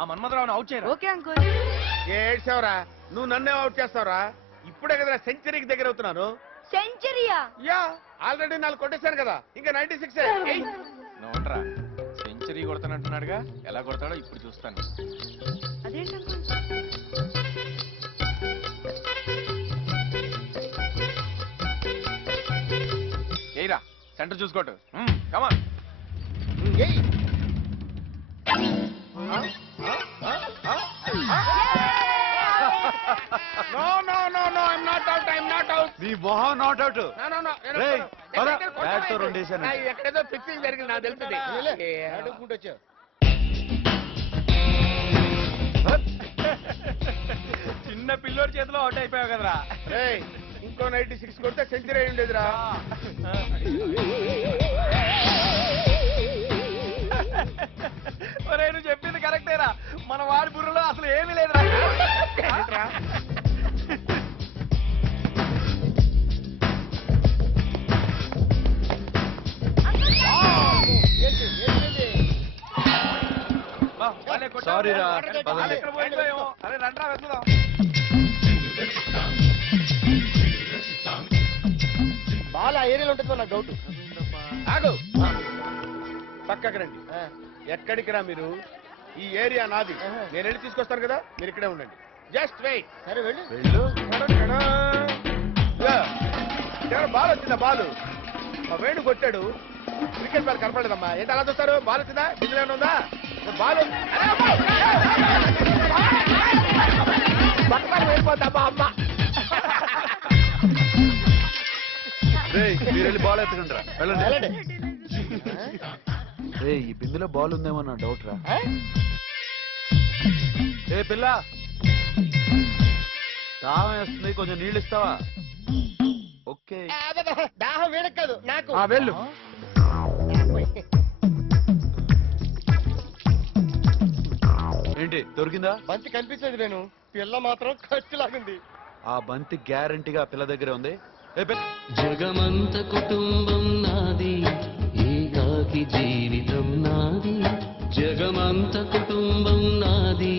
ఆ మన్మధరావుని అవుట్ చేయరా. Okay uncle. ఏడ్చావురా, నువ్వు నన్నే అవుట్ చేస్తావురా. ఇప్పుడే కదా సెంచరీకి దగ్గర అవుతున్నాను. సెంచరీయా? యా, ఆల్రెడీ 4 కొట్టేశాను కదా, ఇంకా 96. నోట్రా సెంచరీ కొడతానంటున్నాడుగా, ఎలా కొడతాడో ఇప్పుడు చూస్తాను. అదేంటి అంకుల్? ఏయిరా సెంటర్ చూసుకోటు. Come on. No no no no, I'm not out, I'm not out. నీ మొహం not out. No no no, bat తో 2 వేసాను. ఎక్కడేదో ఫిక్సింగ్ జరిగింది నాకు తెలుస్తుంది. అడుగుకుంటూ వచ్చావు. చిన్న పిల్లోడి చేతిలో అవుట్ అయిపోయావు కదరా. ఇంకో 96 కొడితే సెంచరీ అయి ఉండేదిరా. ఒరే నువ్వు చెప్పింది కరెక్టేరా, మన వాడి బుర్రలో అసలు ఏమీ లేదురా. సారీ రా. అరే రండ్రా వెళ్దాం. బాల్ ఆ ఏరియాలో ఉంటుంది నాకు డౌట్. ఆగు, పక్కకి రండి. ఎక్కడికి రా మీరు? ఈ ఏరియా నాది, నేను వెళ్ళి తీసుకొస్తాను కదా, మీరు ఇక్కడే ఉండండి. Just wait. సరే వెళ్ళు. బాల్ వచ్చిందా? బాలు మా వేణు కొట్టాడు, క్రికెట్ బాల్ కనపడలేదమ్మా. ఏంటి అలా చూస్తారు? బాల్ వచ్చిందా? బిజీలో ఉందా బాల్? పక్కన వెళ్ళిపోతామ్మా అమ్మ. మీరు వెళ్ళి బాల్ ఎత్తుకుంటా వెళ్ళండి. ఈ బిందులో బాల్ ఉందేమో నా డౌట్ రా. ఏ పిల్ల, దాహం వేస్తుంది, కొంచెం నీళ్ళు ఇస్తావా? ఓకే. దాహం వేడక కాదు నాకు. వెళ్ళు. ఏంటి దొరికిందా? బంతి కనిపించేది నేను, పిల్ల మాత్రం ఖర్చులాగుంది. ఆ బంతి గ్యారంటీగా పిల్ల దగ్గరే ఉంది. జగమంత కుటుంబం నాది, ఏకాకి జీవితం నాది. జగమంత కుటుంబం నాది,